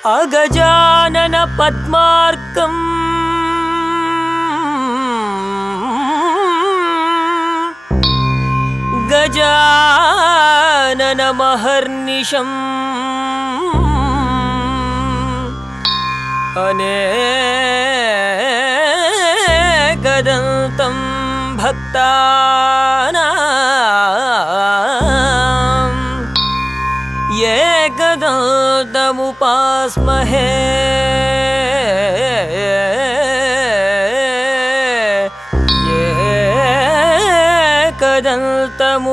అగజానన పద్మార్కం గజానన మహర్నిశం అనేకదంతం భక్తానాం ఏకదంతముపాస్మహే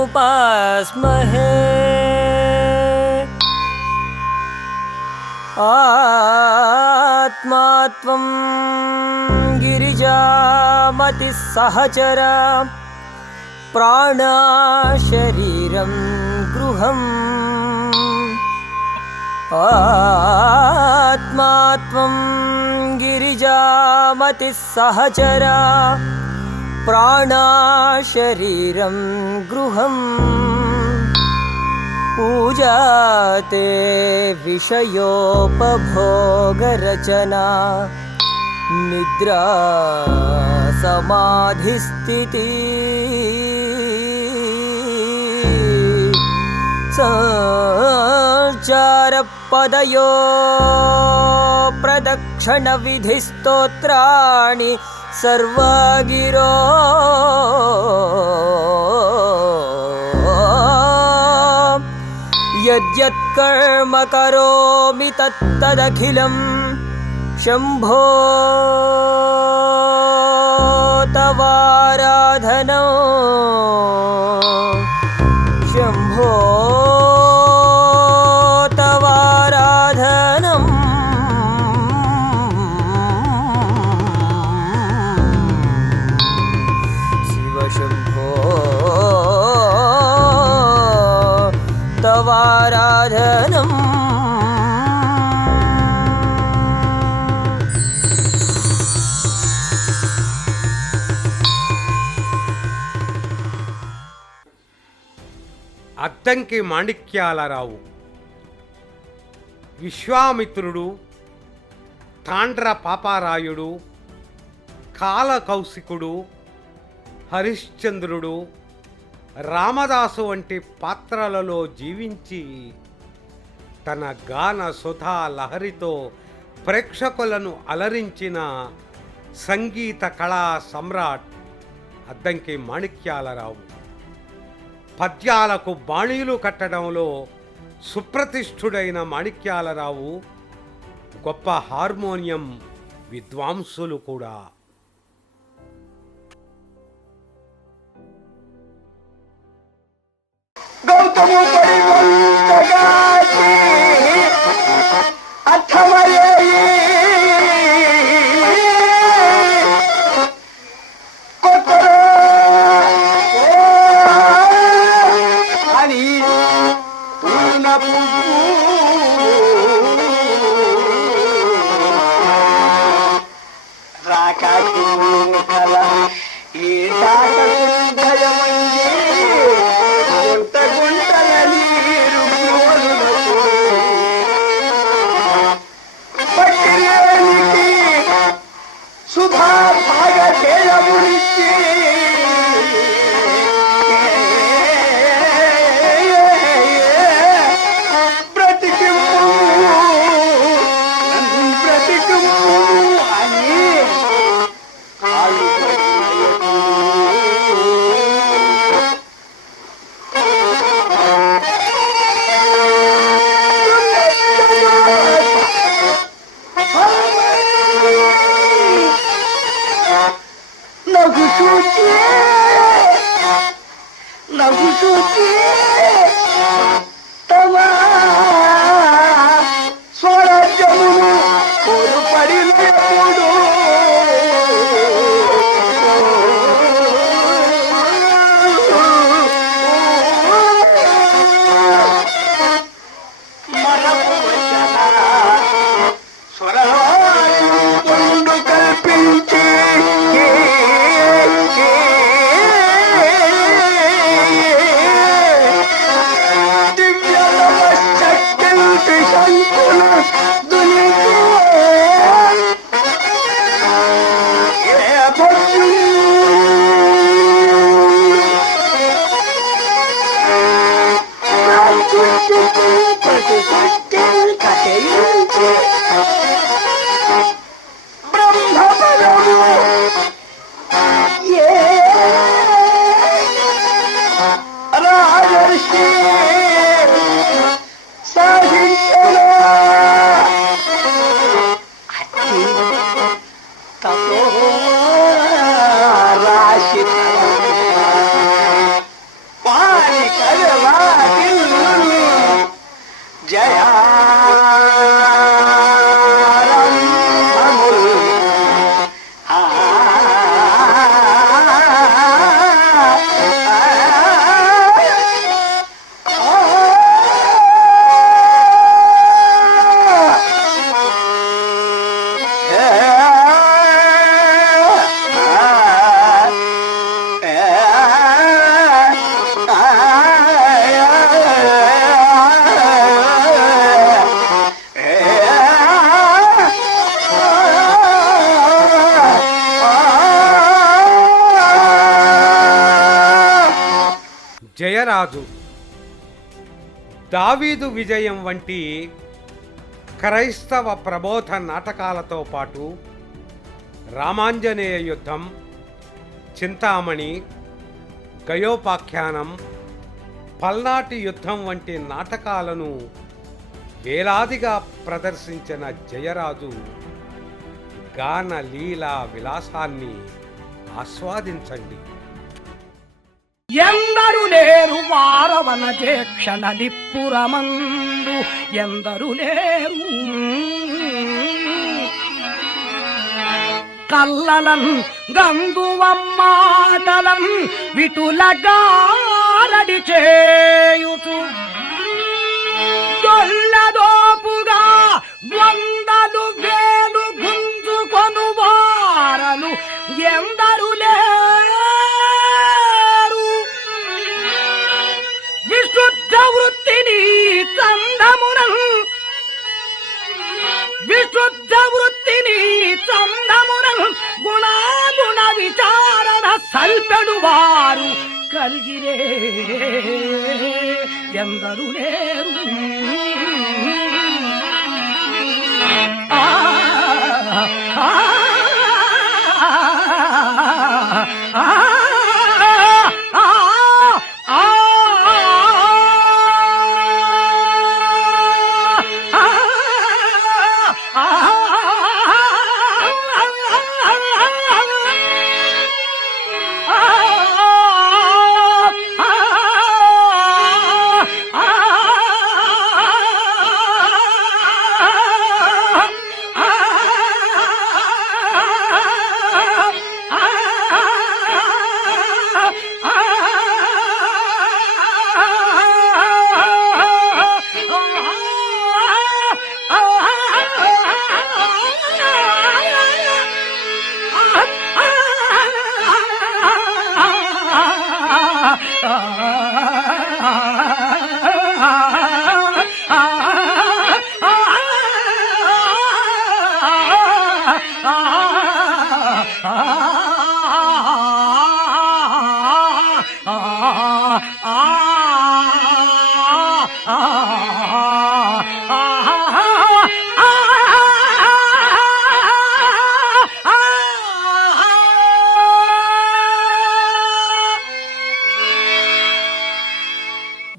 ఏకదంతముపాస్మహే ఆత్మాత్వం గిరిజామతి సహచరా ప్రాణా శరీరం గృహం ఆత్మాత్వం గిరిజామతి సహచరా ప్రాణా శరీరం గృహం పూజాతే విషయోపభోగరచనా నిద్రా సమాధిస్థితి సంచారపదయో ప్రదక్షిణ విధి స్తోత్రాణి సర్వగిరో యద్యత్కర్మ కరోమి తత్తదఖిలం శంభో తవారాధనం శంభో తవారాధనం శివ శంభో తవారాధనం అద్దంకి మాణిక్యాలరావు విశ్వామిత్రుడు, తాండ్ర పాపారాయుడు, కాలకౌశికుడు, హరిశ్చంద్రుడు, రామదాసు వంటి పాత్రలలో జీవించి తన గాన సుధా లహరితో ప్రేక్షకులను అలరించిన సంగీత కళా సమ్రాట్ అద్దంకి మాణిక్యాలరావు. పద్యాలకు బాణీలు కట్టడంలో సుప్రతిష్ఠుడైన మాణిక్యాలరావు గొప్ప హార్మోనియం విద్వాంసులు కూడా. గౌతము పరివంతగాచి అర్థమయ్యి కొత్తరో అని పూర్ణపు రాకాకి కల ఈ భయమంది గుంటల నీరు పట్టిలేనికి సుధా భాగ చేలముడిచి అని నగుచూచి తమ స్వరాజ్యమును కోరుపడినప్పుడు మనకు స్వరాజ్యం కల్పించి దివ్య నమశ్చక్తి శంకుల దుని జయరాజు, దావీదు విజయం వంటి క్రైస్తవ ప్రబోధ నాటకాలతో పాటు రామాంజనేయ యుద్ధం, చింతామణి, గయోపాఖ్యానం, పల్నాటి యుద్ధం వంటి నాటకాలను వేలాదిగా ప్రదర్శించిన జయరాజు గాన లీలా విలాసాన్ని ఆస్వాదించండి. ఎందరు లేరు వారవన చేక్షణ నిప్పురమందు, ఎందరు లేరు కల్లలన్ గందువమ్మాటలన్ విటులగారడి చేయుచు దొల్లదోపుగా వందలు వేలు గుంజుకొను వారలు ఎందరు లేరు. విశుద్ధ వృత్తిని చందమునన్, విశుద్ధ వృత్తిని చందమునన్ గుణాగుణ విచారణ సల్పెడు వారు కలిగిరే ఎందరు లేరు. ఆ ఆ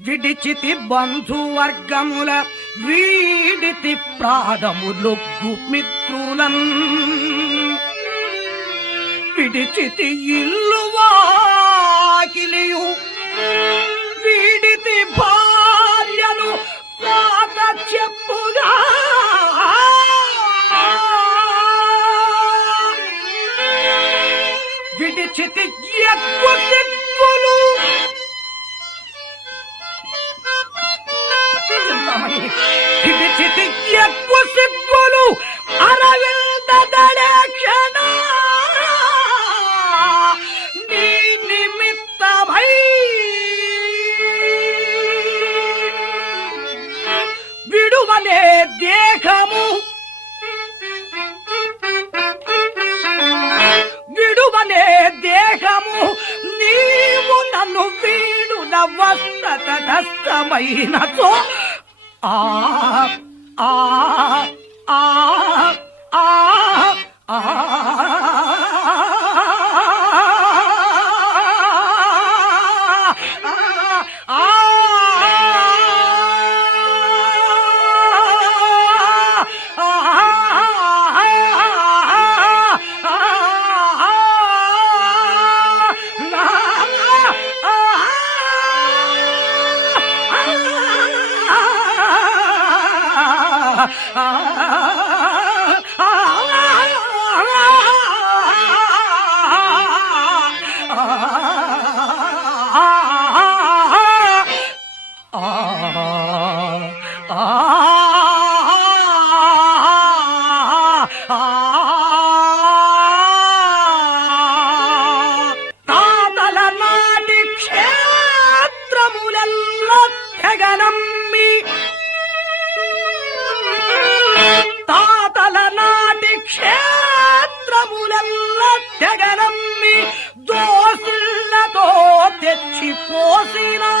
విడిచితి బంధువర్గముల వీడితి ప్రాదములొగ్గు మిత్రులన్, విడిచితి ఇల్లు వాకిలియు వీడితి భార్యను పాత చెప్పుగా, విడిచితి ఎక్కువ సిగ్గులు విడిచితి ఎక్కువ సిగ్గులు అరవిందక్షణ నీ నిమిత్తమై విడువనే దేహము, విడువనే దేహము నీవు నన్ను వీడున వస్తమైనతో ఆ ఆ ఆ ఆ ఆ తాతల నాటి క్షేత్రములెల్ల తెగనమ్మి, తాతల నాటి క్షేత్రములెల్ల తెగనమ్మి దోసిళ్లతో తెచ్చి పోసినా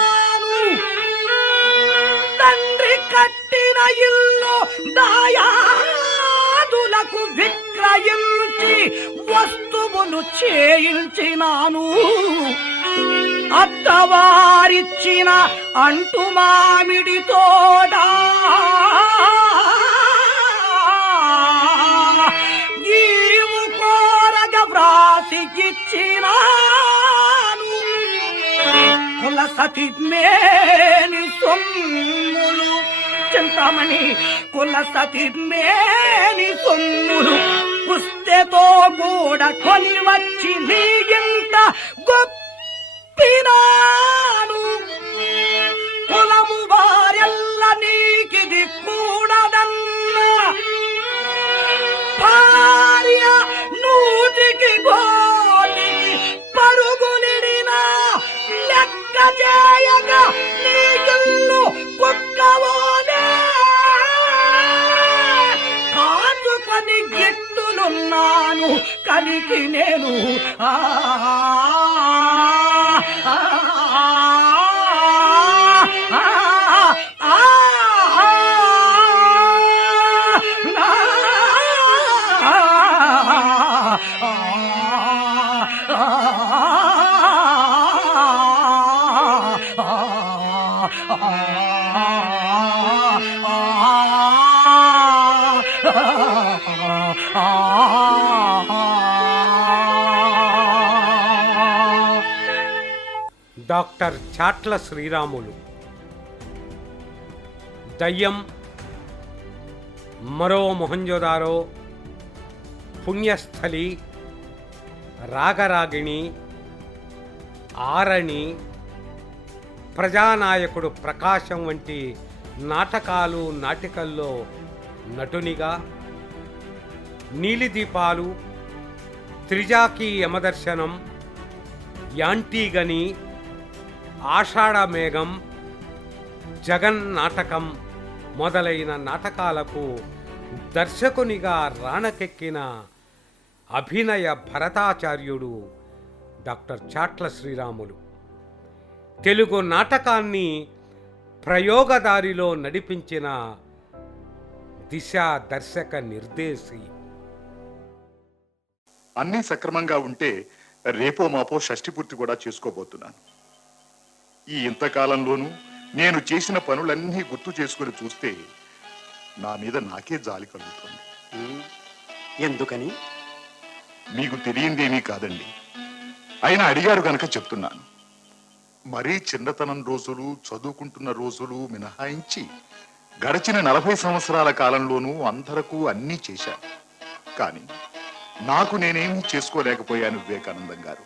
రాయించి వస్తువులు చేయించినాను. అత్తవారిచ్చిన అంటు మామిడి తోట ఈవు కోరగ వ్రాసి ఇచ్చినాను. కుల సతి మేని సొమ్ములు చింతామణి కుల సతి మేని సొమ్ములు పుస్తెతో కూడా కొని వచ్చి నీ ఇంట గొప్పినాను. కులము వారెల్ల నీకిది కూడదన్నా భార్య నూటికి గోటికి పరుగులిడినా లెక్క చేయగా నీ ఇల్లు కుక్కవోనే కాచుకొని గిట్టులున్నాను కలికి నేను. ఆ ఆ ఆ ఆ డాక్టర్ చాట్ల శ్రీరాములు. దయ్యం, మరో మొహంజోదారో, పుణ్యస్థలి, రాగరాగిణి, ఆరణి, ప్రజానాయకుడు ప్రకాశం వంటి నాటకాలు నాటికల్లో నటునిగా, నీలిదీపాలు, త్రిజాకి యమదర్శనం, యాంటీగని, ఆషాఢమేఘం, జగన్ నాటకం మొదలైన నాటకాలకు దర్శకునిగా రాణకెక్కిన అభినయ భరతాచార్యుడు డాక్టర్ చాట్ల శ్రీరాములు. తెలుగు నాటకాన్ని ప్రయోగదారిలో నడిపించిన దిశా దర్శక నిర్దేశి. అన్నీ సక్రమంగా ఉంటే రేపో మాపో షష్ఠి పూర్తి కూడా చేసుకోబోతున్నాను. ఈ ఇంతకాలంలోనూ నేను చేసిన పనులన్నీ గుర్తు చేసుకుని చూస్తే నా మీద నాకే జాలి కలుగుతుంది. ఎందుకని? మీకు తెలియందేమీ కాదండి. అయినా అడిగారు కనుక చెప్తున్నాను. మరీ చిన్నతనం రోజులు, చదువుకుంటున్న రోజులు మినహాయించి గడిచిన 40 సంవత్సరాల కాలంలోనూ అందరకు అన్నీ చేశాను. కానీ నాకు నేనేమీ చేసుకోలేకపోయాను వివేకానందం గారు.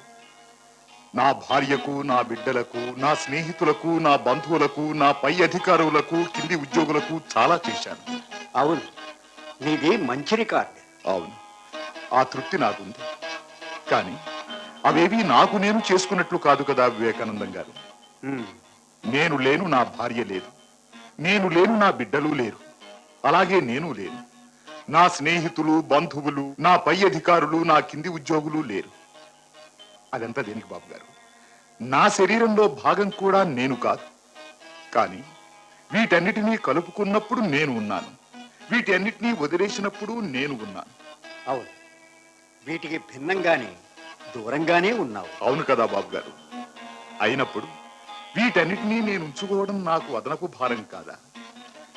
నా భార్యకు, నా బిడ్డలకు, నా స్నేహితులకు, నా బంధువులకు, నా పై అధికారులకు, కింది ఉద్యోగులకు చాలా చేశాను. అవును, నీది మంచి రికార్డు. అవును, ఆ తృప్తి నాకుంది. కానీ అవేవి నాకు నేను చేసుకున్నట్లు కాదు కదా వివేకానందం గారు. నేను లేను, నా భార్య లేదు. నేను లేను, నా బిడ్డలు లేరు. అలాగే నేను లేను. నా స్నేహితులు, బంధువులు, నా పై అధికారులు, నా కింది ఉద్యోగులు లేరు. అదంతా దేనికి బాబు గారు? నా శరీరంలో భాగం కూడా నేను కాదు. కానీ వీటన్నిటినీ కలుపుకున్నప్పుడు నేను ఉన్నాను. వీటన్నిటినీ వదిలేసినప్పుడు నేను ఉన్నాను. అవును, వీటికి భిన్నంగానే దూరంగానే ఉన్నావు. అవును కదా బాబు గారు. అయినప్పుడు వీటన్నిటినీ నేను ఉంచుకోవడం నాకు అదనపు భారం కాదా?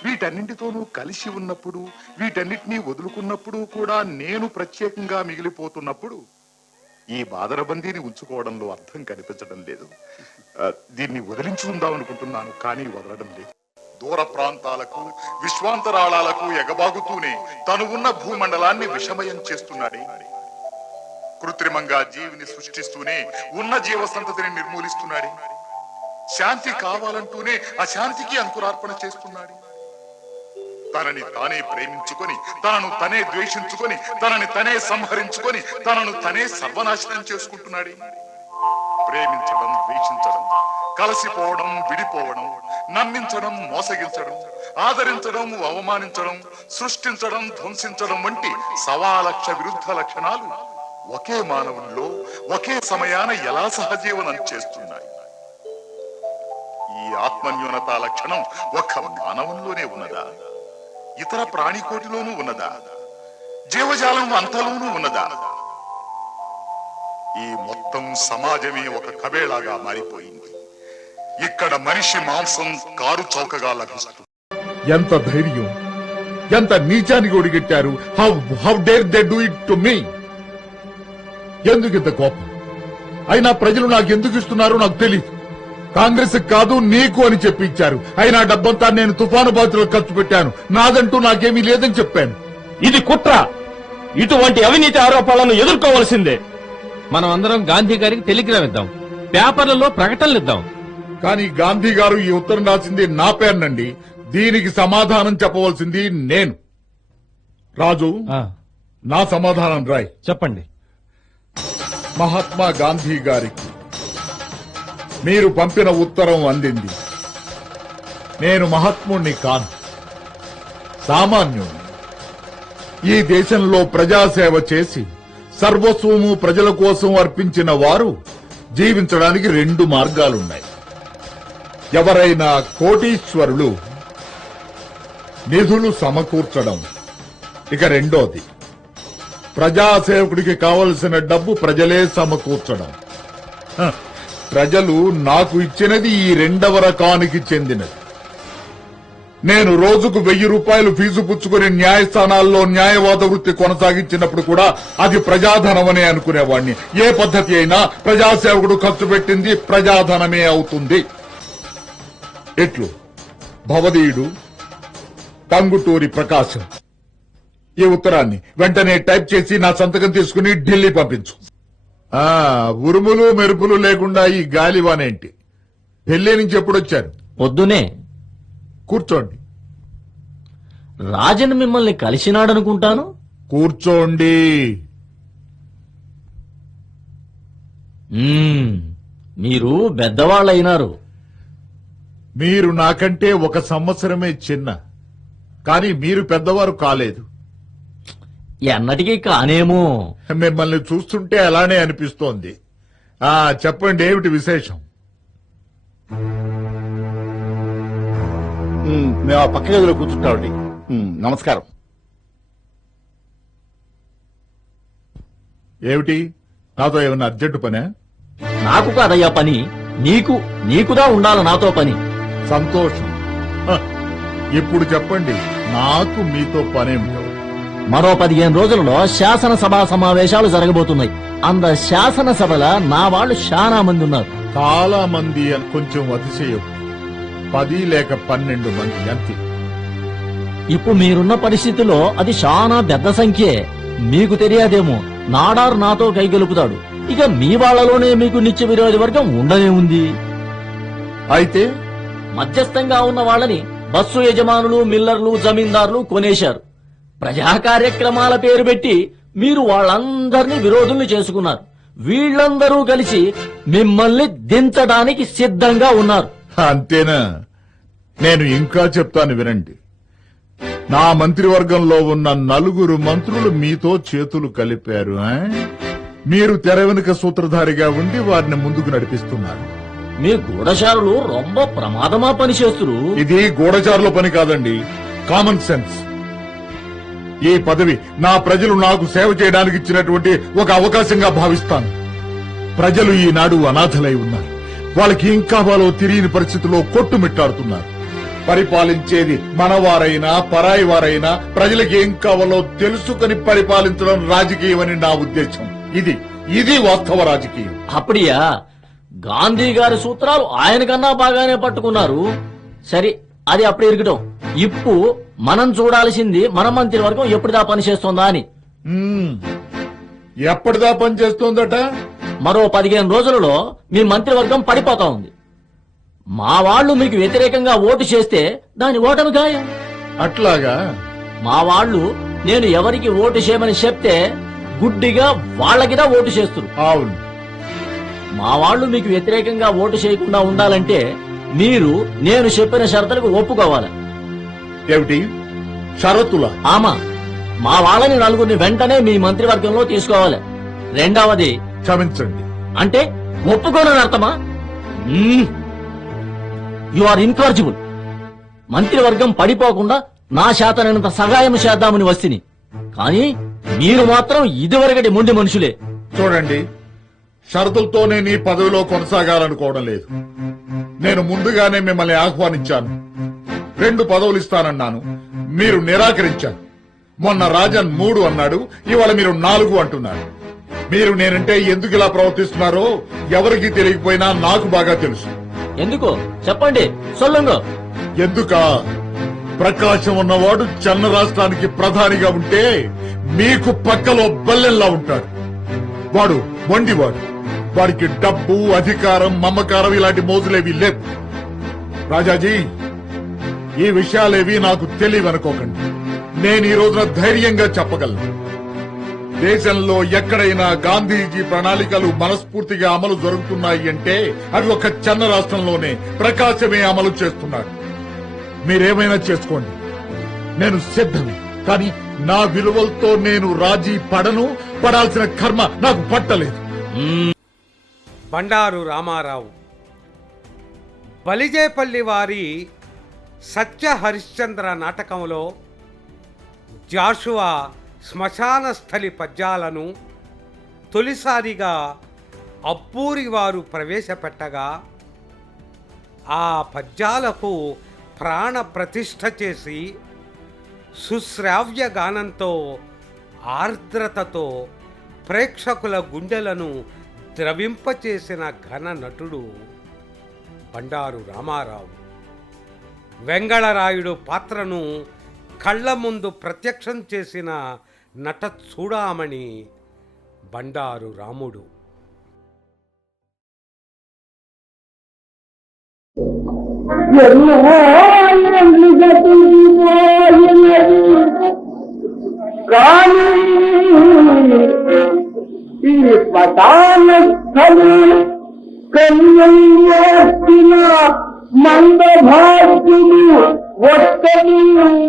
వీటన్నింటితోనూ కలిసి ఉన్నప్పుడు, వీటన్నిటినీ వదులుకున్నప్పుడు కూడా నేను ప్రత్యేకంగా మిగిలిపోతున్నప్పుడు ఈ బాదరబందీని ఉంచుకోవడంలో అర్థం కనిపించడం లేదు. దీన్ని వదిలించుకుందాం అనుకుంటున్నాను, కానీ వదలడం లేదు. దూర ప్రాంతాలకు, విశ్వాంతరాళాలకు ఎగబాగుతూనే తను ఉన్న భూమండలాన్ని విషమయం చేస్తున్నాడే. కృత్రిమంగా జీవిని సృష్టిస్తూనే ఉన్న జీవ సంతతిని నిర్మూలిస్తున్నాడే. శాంతి కావాలంటూనే అశాంతికి అంకురార్పణ చేస్తున్నాడు. తనని తానే ప్రేమించుకొని, తనను తనే ద్వేషించుకొని, తనని తనే సంహరించుకొని, తనను తనే సర్వనాశనం చేసుకుంటున్నాడు. ప్రేమించడం, ద్వేషించడం, కలిసిపోవడం, విడిపోవడం, నమ్మించడం, మోసగించడం, ఆదరించడం, అవమానించడం, సృష్టించడం, ధ్వంసించడం వంటి 1,00,000 విరుద్ధ లక్షణాలు ఒకే మానవుల్లో ఒకే సమయాన ఎలా సహజీవనం చేస్తున్నాయి? ఈ ఆత్మన్యూనతా లక్షణం ఒక్క మానవుల్లోనే ఉన్నదా? ఇతర ప్రాణికోటిలోనూ ఉన్నదా? జీవజాలం అంతలోనూ ఉన్నదా? ఈ మొత్తం సమాజమే ఒక కబేళాగా మారిపోయింది. ఇక్కడ మనిషి మాంసం కారు చౌకగా లభిస్తుంది. ఎంత ధైర్యం, ఎంత నీచానికి ఒడిగట్టారు. How dare they do it to me? ఎందుకు ఇంత కోపం? అయినా ప్రజలు నాకు ఎందుకు ఇస్తున్నారో నాకు తెలియదు. కాంగ్రెస్ కాదు నీకు అని చెప్పించారు. అయినా డబ్బంతా నేను తుఫాను బాధితులకు ఖర్చు పెట్టాను. నాదంటూ నాకేమీ లేదని చెప్పాను. ఇది కుట్ర. ఇటువంటి అవినీతి ఆరోపణలను ఎదుర్కోవలసిందే. మనం అందరం గాంధీ గారికి టెలిగ్రామ్ ఇద్దాం, పేపర్లలో ప్రకటనలు ఇద్దాం. కానీ గాంధీ గారు ఈ ఉత్తరం రాసింది నా పేరునండి. దీనికి సమాధానం చెప్పవలసింది నేను. రాజు, నా సమాధానం రాయ్. చెప్పండి. మహాత్మా గాంధీ గారికి మీరు పంపిన ఉత్తరం అందింది. నేను మహాత్ముణ్ణి కాను, సామాన్యుణ్ణి. ఈ దేశంలో ప్రజాసేవ చేసి సర్వస్వము ప్రజల కోసం అర్పించిన వారు జీవించడానికి 2 మార్గాలున్నాయి. ఎవరైనా కోటీశ్వరులు నిధులు సమకూర్చడం, ఇక రెండోది ప్రజాసేవకుడికి కావలసిన డబ్బు ప్రజలే సమకూర్చడం. ప్రజలు నాకు ఇచ్చినది ఈ 2వ రకానికి చెందినది. నేను రోజుకు 1000 రూపాయలు ఫీజు పుచ్చుకుని న్యాయస్థానాల్లో న్యాయవాద వృత్తి కొనసాగించినప్పుడు కూడా అది ప్రజాధనమనే అనుకునేవాణ్ణి. ఏ పద్ధతి అయినా ప్రజాసేవకుడు ఖర్చు పెట్టింది ప్రజాధనమే అవుతుంది. ఎట్లు భవదీయుడు టంగుటూరి ప్రకాశం. ఈ ఉత్తరాన్ని వెంటనే టైప్ చేసి నా సంతకం తీసుకుని ఢిల్లీ పంపించు. ఉరుములు మెరుపులు లేకుండా ఈ గాలివానేంటి? ఢిల్లీ నుంచి ఎప్పుడొచ్చారు? పొద్దునే. కూర్చోండి. రాజన్ మిమ్మల్ని కలిసినాడనుకుంటాను. కూర్చోండి. మీరు పెద్దవాళ్ళైనారు. మీరు నాకంటే 1 సంవత్సరమే చిన్న, కానీ మీరు పెద్దవారు కాలేదు. ఎన్నటికీ కానేమో. మిమ్మల్ని చూస్తుంటే అలానే అనిపిస్తోంది. చెప్పండి, ఏమిటి విశేషం? మేము ఆ పక్క గదిలో కూర్చుంటామండి. నమస్కారం. ఏమిటి, నాతో ఏమన్నా అర్జెంటు పనే? నాకు కాదయ్యా పని, నీకుదా ఉండాల నాతో పని. సంతోషం. ఇప్పుడు చెప్పండి, నాకు మీతో పనేమిటో. మరో 15 రోజులలో శాసనసభ సమావేశాలు జరగబోతున్నాయి. అంద శాసనసభల నా వాళ్ళు చాలా మంది ఉన్నారు. చాలా మంది అని కొంచెం అతిశయం. 10 లేక 12 మంది అంతే. ఇప్పుడు మీరున్న పరిస్థితిలో అది చాలా పెద్ద సంఖ్యే. మీకు తెలియదేమో, నాడారు నాతో కైగలుపుతాడు. ఇక మీ వాళ్లలోనే మీకు నిత్య విరోధి వర్గం ఉండనే ఉంది. అయితే మధ్యస్థంగా ఉన్న వాళ్ళని బస్సు యజమానులు, మిల్లర్లు, జమీందారులు కొనేశారు. ప్రజా కార్యక్రమాల పేరు పెట్టి మీరు వాళ్ళందరినీ విరోధుల్ని చేసుకున్నారు. వీళ్ళందరూ కలిసి మిమ్మల్ని దించడానికి సిద్ధంగా ఉన్నారు. అంతేనా? నేను ఇంకా చెప్తాను వినండి. నా మంత్రివర్గంలో ఉన్న 4 మంత్రులు మీతో చేతులు కలిపారు. మీరు తెర వెనుక సూత్రధారిగా ఉండి వారిని ముందుకు నడిపిస్తున్నారు. మీ గూఢచారులు రొంబ ప్రమాదమా పని చేస్తురు. ఇది గూఢచారుల పని కాదండి, కామన్ సెన్స్. ఈ పదవి నా ప్రజలు నాకు సేవ చేయడానికి ఇచ్చినటువంటి ఒక అవకాశంగా భావిస్తాను. ప్రజలు ఈనాడు అనాథలై ఉన్నారు. వాళ్ళకి ఏం కావాలో తెలియని పరిస్థితుల్లో కొట్టుమిట్టాడుతున్నారు. పరిపాలించేది మనవారైనా పరాయి వారైనా ప్రజలకు ఏం కావాలో తెలుసుకుని పరిపాలించడం రాజకీయం అని నా ఉద్దేశం. ఇది వాస్తవ రాజకీయం. అప్పుడియా గాంధీ గారి సూత్రాలు ఆయన కన్నా బాగానే పట్టుకున్నారు. సరే, అది అప్పుడు ఇరగటం. ఇప్పుడు మనం చూడాల్సింది మన మంత్రివర్గం ఎప్పుడుదా పనిచేస్తోందా అని. ఎప్పటిదా పనిచేస్తోందట? మరో 15 రోజులలో మీ మంత్రివర్గం పడిపోతా ఉంది. మా వాళ్ళు మీకు వ్యతిరేకంగా ఓటు చేస్తే దాని ఓటమి ఖాయం. అట్లాగా? మా వాళ్ళు నేను ఎవరికి ఓటు చేయమని చెప్తే గుడ్డిగా వాళ్ళకిదా ఓటు చేస్తున్నారు. అవును. మా వాళ్ళు మీకు వ్యతిరేకంగా ఓటు చేయకుండా ఉండాలంటే మీరు నేను చెప్పిన షరతులకు ఒప్పుకోవాలి. ఏమిటి షరతులా? ఆమా, మా వాళ్ళని 4 వెంటనే మీ మంత్రివర్గంలో తీసుకోవాలి. రెండవది, క్షమించండి, అంటే ఒప్పుకోనని అర్థమా? You are ఇన్కార్జిబుల్. మంత్రివర్గం పడిపోకుండా నా శాతనంత సహాయం చేద్దామని వస్తిని, కానీ మీరు మాత్రం ఇదివరకటి మొండి మనుషులే. చూడండి, షరతులతో నేను ఈ పదవిలో కొనసాగాలనుకోవడం లేదు. నేను ముందుగానే మిమ్మల్ని ఆహ్వానించాను. 2 పదవులు ఇస్తానన్నాను, మీరు నిరాకరించారు. మొన్న రాజన్ 3 అన్నాడు, ఇవాళ మీరు 4 అంటున్నారు. మీరు నేనంటే ఎందుకు ఇలా ప్రవర్తిస్తున్నారో ఎవరికి తెలియకపోయినా నాకు బాగా తెలుసు. ఎందుకు చెప్పండి, సొల్లంగో. ఎందుకా? ప్రకాశం ఉన్నవాడు చెన్న రాష్ట్రానికి ప్రధానిగా ఉంటే మీకు పక్కలో బల్లెల్లా ఉంటాడు. వాడు మొండివాడు. వాడికి డబ్బు, అధికారం, మమకారం ఇలాంటి మోజులేవి లేవు. రాజాజీ, ఈ విషయాలేవి నాకు తెలియవనుకోకండి. నేను ఈ రోజున ధైర్యంగా చెప్పగలను. దేశంలో ఎక్కడైనా గాంధీజీ ప్రణాళికలు మనస్ఫూర్తిగా అమలు జరుగుతున్నాయి అంటే అవి ఒక చిన్న రాష్ట్రంలోనే ప్రకాశమే అమలు చేస్తున్నాడు. మీరేమైనా చేసుకోండి, నేను సిద్ధమే. కానీ నా విలువలతో నేను రాజీ పడాల్సిన కర్మ నాకు పట్టలేదు. బండారు రామారావు బలిజేపల్లి వారి సత్య హరిశ్చంద్ర నాటకంలో జాషువా శ్మశాన స్థలి పద్యాలను తొలిసారిగా అప్పూరి వారు ప్రవేశపెట్టగా ఆ పద్యాలకు ప్రాణ ప్రతిష్ఠ చేసి సుశ్రావ్య గానంతో ఆర్ద్రతతో ప్రేక్షకుల గుండెలను ద్రవింపచేసిన ఘన నటుడు బండారు రామారావు. వెంగళరాయుడు పాత్రను కళ్ల ముందు ప్రత్యక్షం చేసిన నట చూడామణి బండారు రాముడు. కానీ ఈ పదాన కన్యసిన మందభాగ్యుడు వస్తడు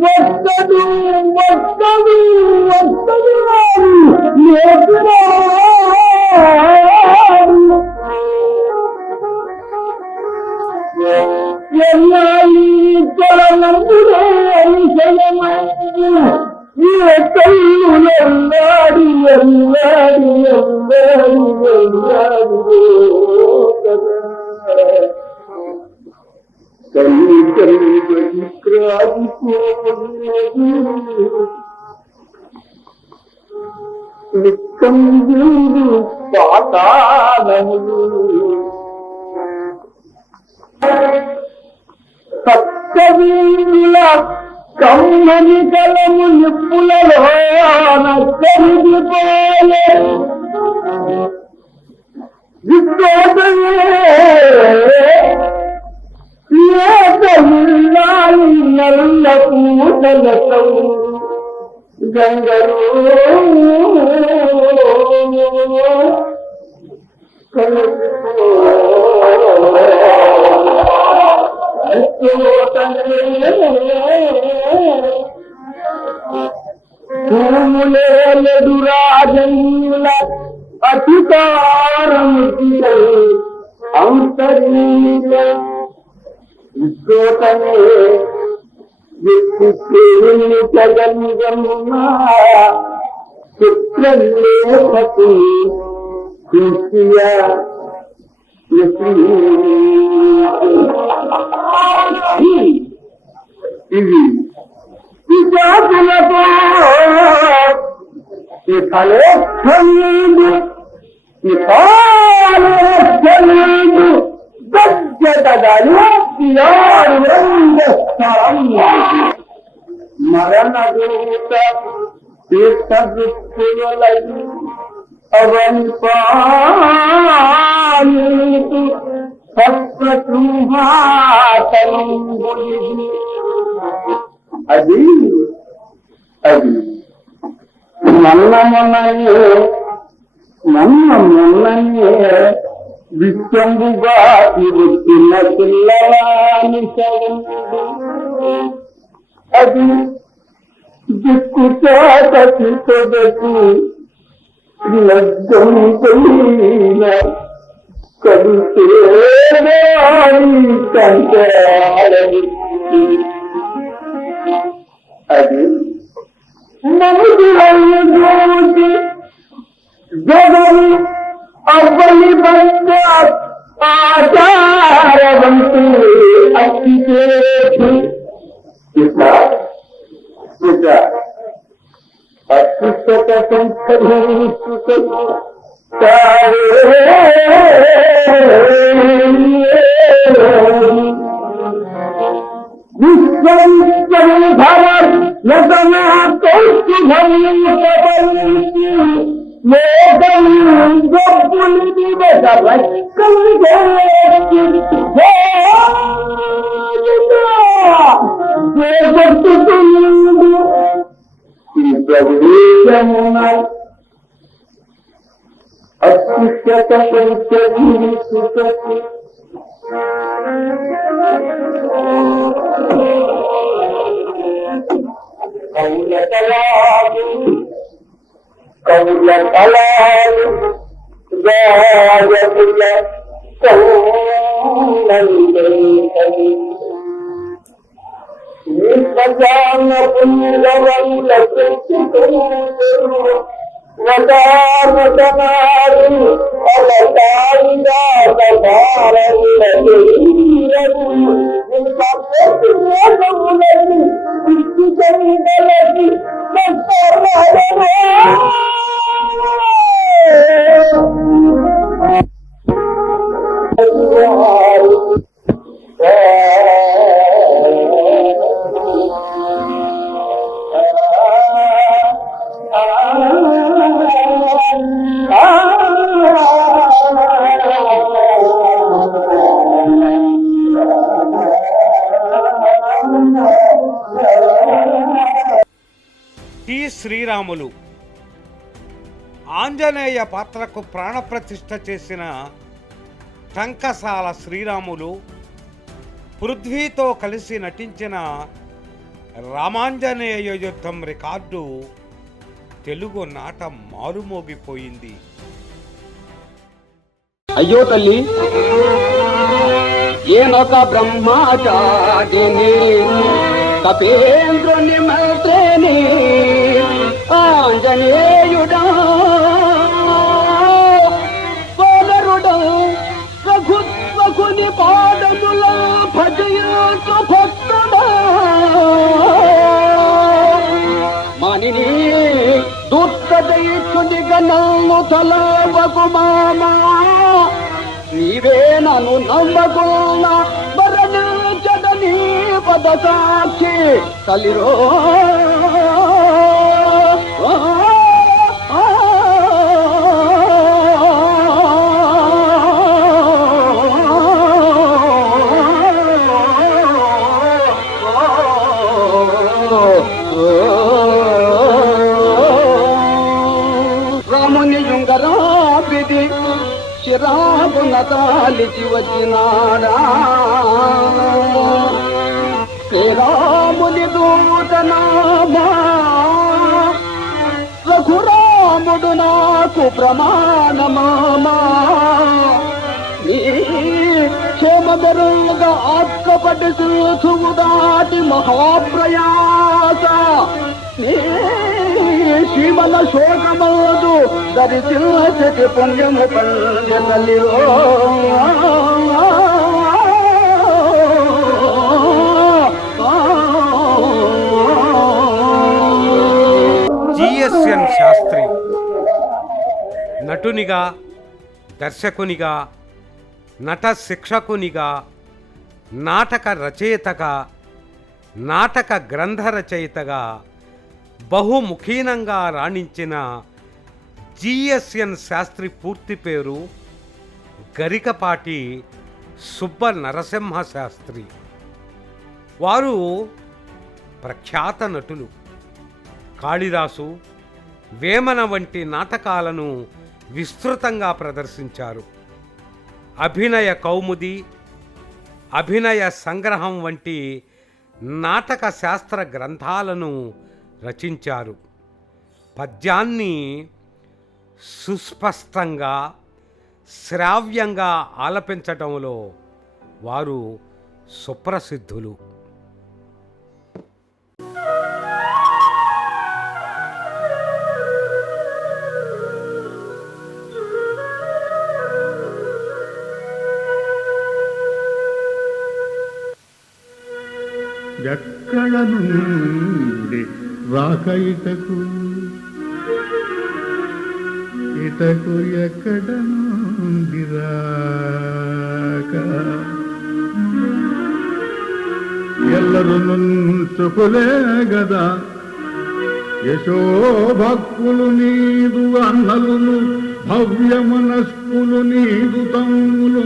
వస్తడు వస్తడు వస్తడు ఎన్నాలి తొలనందులో విషయమై కల్లులన్నాడు ఎన్నాడు ఎన్నాడు ఎన్నాడు కల్లి కల్లి బలిక్రాదిపోదు నిక్కంజూరు పాతాళములు సప్తవీరుల కమ్మని కలము నిప్పులలో కరిగిపోలే నల్ల పూతలతో గంగరు భూములేడు రాజన్యుల అధికారము అంతరీయ విశ్వతనే వ్యక్తి జగన్గమునా చిత్రలేఖకు కృష్య ఇది విశాఖలతో ఇఫలేఖనీడు ఇఫలేఖనీడు మరణదూత తీర్థవృత్తులై అవని పాలితు సత్వసింహాసనంబులిది అది అది మొన్ననే విశ్వంబుగా వచ్చిన పిల్లవాని అది దిక్కుచాటకి తొదకు లగ్గం కలిగిన కలుసేవారి కంటారని అది నలుగురు ఆచారవంతు అతిశేషి అత్యుత సంస్థ అత్యుత టి శ్రీరాములు ఆంజనేయ పాత్రకు ప్రాణప్రతిష్ఠ చేసిన టంకసాల శ్రీరాములు పృథ్వీతో కలిసి నటించిన రామాంజనేయ యుద్ధం రికార్డు తెలుగు నాట మారుమోగిపోయింది. అయ్యో తల్లి, ఏనొక బ్రహ్మచారిని కపేంద్రుని మంత్రిని ఆంజనేయుడా సోదరుడా రఘుత్వకుని పాదముల భజయంతు భక్తుడా మానిని దుర్గదయిచుని గణము తలవకు మామా నీవే నన్ను నమ్మకున్నా మరణించదని పద సాక్షి తల్లిరో రాముని యుంగరాపిది చిరాకున తాలిచి వచ్చినాడా శ్రీరాముని దూతనామా రఘురాముడు నాకు ప్రమాణమామా నీ క్షేమమెరుగా ఆత్మపడి చూచువు దాటి మహాప్రయాస నీ శివల శోకమోదు దరిచిల్చటి పుణ్యము పల్య తల్లిలో జిఎస్ఎన్ శాస్త్రి నటునిగా, దర్శకునిగా, నట శిక్షకునిగా, నాటక రచయితగా, నాటక గ్రంథ రచయితగా బహుముఖీనంగా రాణించిన జిఎస్ఎన్ శాస్త్రి పూర్తి పేరు గరికపాటి సుబ్బ నరసింహ శాస్త్రి. వారు ప్రఖ్యాత నటులు. కాళిదాసు, వేమన వంటి నాటకాలను విస్తృతంగా ప్రదర్శించారు. అభినయ కౌముది, అభినయ సంగ్రహం వంటి నాటక శాస్త్ర గ్రంథాలను రచించారు. పద్యాన్ని సుస్పష్టంగా, శ్రావ్యంగా ఆలపించటంలో వారు సుప్రసిద్ధులు. ఎక్కడ నుండి రాక ఇటకు ఇటకు ఎక్కడ నుండి రాక ఎల్లరు నుంచుకులే గదా యశోభక్తులు నీదు అన్నలును భవ్య మనస్కులు నీదు తమ్ములు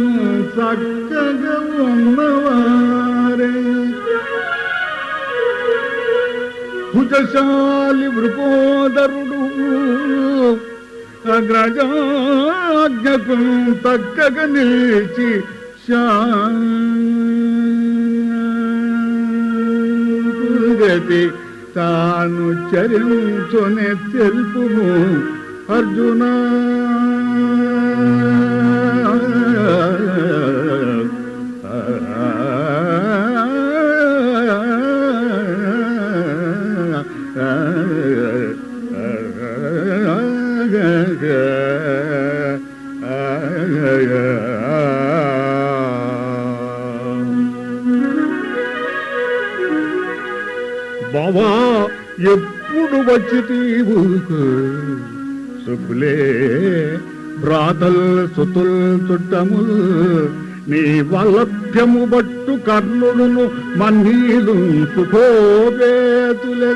చక్కగా ఉన్నవారే భుజశాలి వృకోదరుడు అగ్రజాజ్ఞకు తక్కగా నిలిచి శాంతి తాను చరించునే తెలుపుము అర్జున బావా ఎప్పుడు వచ్చి తీవు సుఖులే భ్రాతల్ సుతుల్ చుట్టముల్ నీ వల్లభ్యము బట్టు కర్ణుడును మన్నీలు సుఖోపేతులే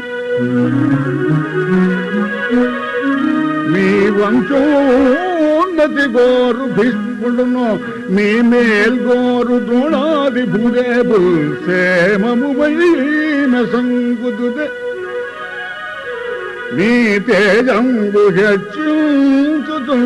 మీ వంశోన్నతి గోరు భీష్ముడును మీ మేల్గోరు ద్రోణాది భూదేవుల్ సేమము వైన సంగుదుదే నీ తేజంబు హెచ్చుతు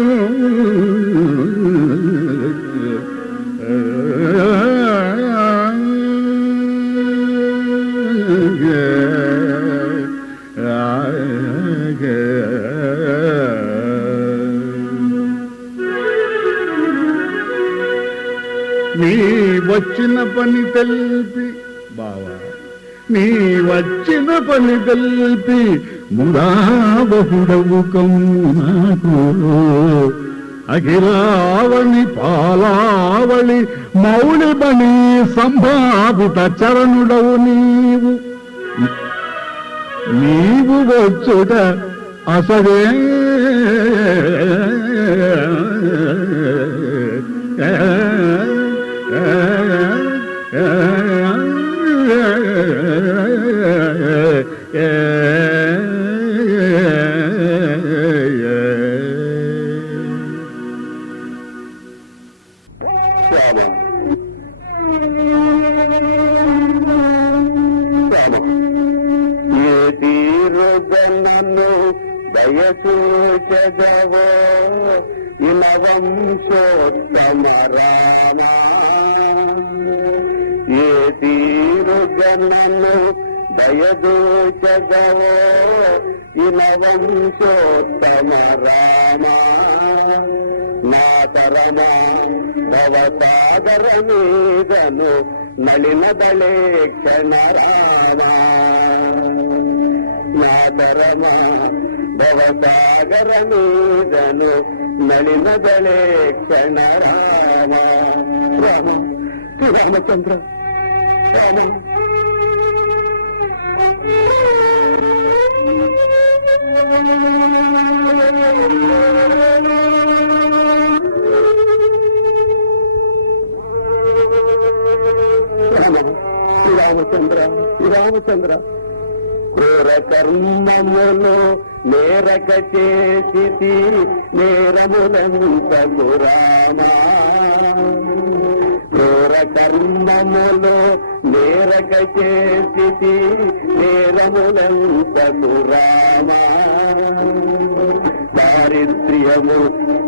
నీ వచ్చిన పని తెలిపి బావా నీ వచ్చిన పని తెలిపి మురాబహుడవు కమ్మునాకు అఖిలావళి పాలావళి మౌళిబణి సంభావిత చరణుడవు నీవు వచ్చుట అసలే దయచూచదవో ఇలవంశోత్తమ రామ ఏ తీరు జనను దయదూచదవో ఇలవంశోత్తమ రామ నా తరమా భవసాగర మీదను నళినదళే క్షణ రామ నా తరమా భవసాగర మీదను నళినదళే క్షణ రామ రామ రామచంద్ర రామ శ్రీరామచంద్ర శ్రీరామచంద్ర క్రూర కర్మములు నేరక చేసి నేరములంతకు రామా క్రూర కర్మములు నేరక చేసి నేరములంతకు రామా దారిద్ర్యము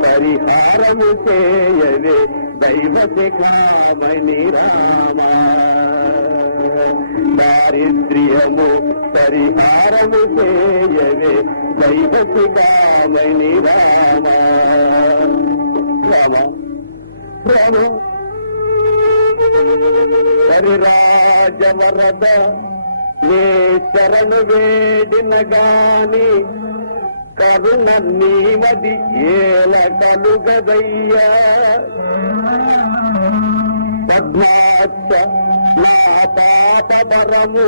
పరిహారము చేయవే దైవ శిఖామణి రామా దారిద్ర్యము పరిహారము చేయవే దైవ శిఖామణి రామా రామ రామ హరిరాజవరద ఏ శరణు వేడిన గాని కరుణ నీమది ఏల కలుగదయ్యా పద్మాక్ష నా పాపరము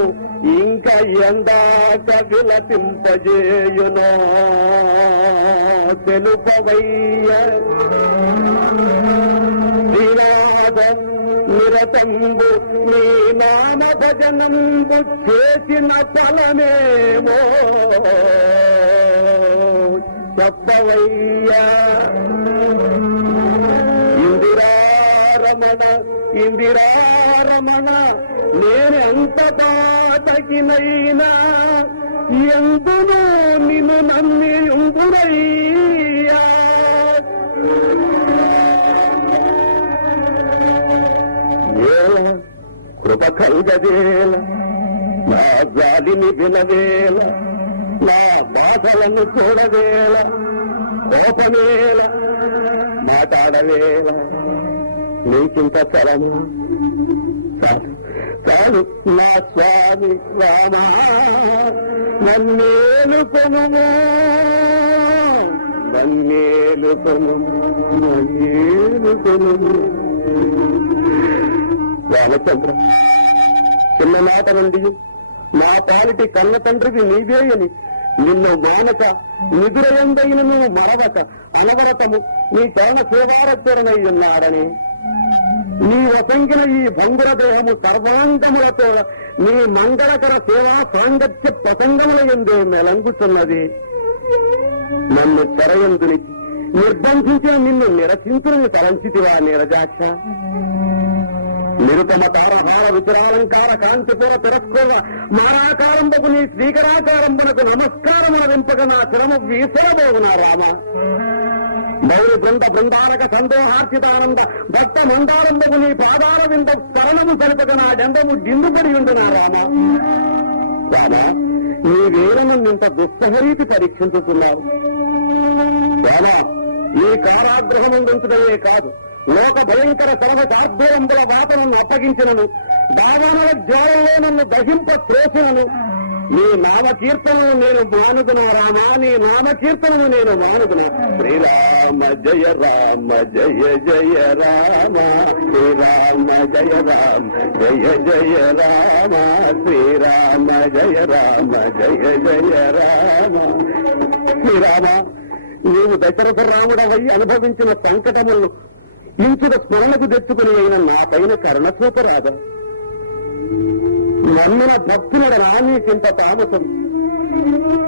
ఇంకా ఎందాక విలపింపజేయునో తెలుపవయ్య. శ్రీనాథం నిరతంబు నీ నామ భజనంబు చేసిన ఫలమేమో చెప్పవయ్యా. ఇందిరారమణ నేనెంత పాటకినైనా ఎందునో నిన్ను నమ్మి ఉంగురయ్యా. కృప కలుగవేల నా గాలిని వినవేల నా బాధలను చూడవేల కోపమేల మాట్లాడవేల నీకింత చలము చాలు చాలు నా స్వామి రామా నన్నేలుకొను రామచంద్ర చిన్ననాట నుండి నా పాలిటి కన్న తండ్రికి నీవేయని నిన్ను మానక నిదురయందైన నువ్వు మరవక అనవరతము నీ తోన సేవారచరణై ఉన్నాడని నీ వసంగిన ఈ భంగుర దేహము సర్వాంగములతో నీ మంగళకర సేవా సాంగత్య ప్రసంగముల ఎందు మెలంగుతున్నది. నన్ను చెరయందుని నిర్బంధించిన నిన్ను నిరసించును తలంచితివా నీరజాక్ష. నిరుపమ తారహార విచరాలంకార కాంతిపుర తిరస్కోవ మారాకారంబకు నీ శ్రీకరాకారంబనకు నమస్కారముల వెంపక నా శిరము వీసరబోవునా రామ. మౌలి బృంద బృందాలక సందోహార్చితానంద భక్త మందారంబకు నీ పాదాల వింద శరణము సరిపక నా దండము దిందుపడి ఉండునా రామ. రామ నీ వీరను ఇంత దుస్సహరీతి పరీక్షించుతున్నావు. రామ ఈ కారాగృహము ఉంచడమే కాదు లోక భయంకర సర్వశార్దూరంబుల వాతనను అప్పగించినను దావానల జ్వాలలో నన్ను దహింప త్రోసినను నీ నామకీర్తనను నేను మానుదునా రామా. నీ నామకీర్తనను నేను మానుదునా. శ్రీరామ జయ రామ జయ జయ రామ శ్రీరామ జయ రామ జయ జయ రామ శ్రీరామ జయ రామ జయ జయ రామ. శ్రీరామ నీవు దశరథ రాముడవై అనుభవించిన సంకటములను ఇంచుల స్మరణకు తెచ్చుకుని అయిన నా పైన కరుణ చూపరాదా. నమ్మిన భక్తులరా నీకింత తామసం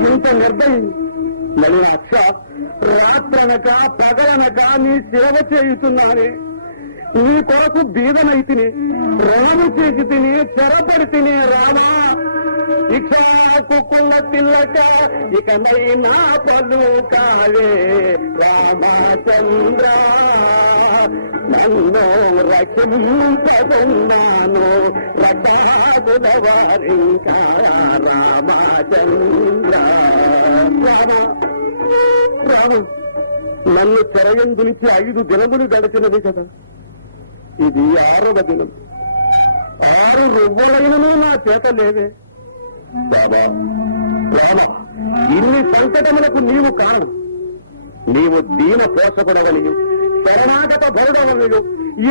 ఇంత నిర్భయం. నలినాక్ష రాత్రనక పగలనక నీ సేవ చేయుతున్నానే. నీ కొరకు బీదనైతిని రాము చేసి తిని చెరపడి తినే రామా. ఇక్షాకుల తిల్లక ఇకనైనా పలు కాలే రామచంద్ర. నన్ను రక్షింపకున్నాను రక్షాకుల వారింకా రామచంద్ర. రామ రామ నన్ను చెరయందులిచి 5 దినములు గడిచినది కదా. ఇది 6వ దినం. 6 రొవ్వులైనను నా చేత లేవే. బాబా రామ ఇన్ని సంకటములకు నీవు కారణం. నీవు దీన పోషకుడవని శరణాగత భరుడవని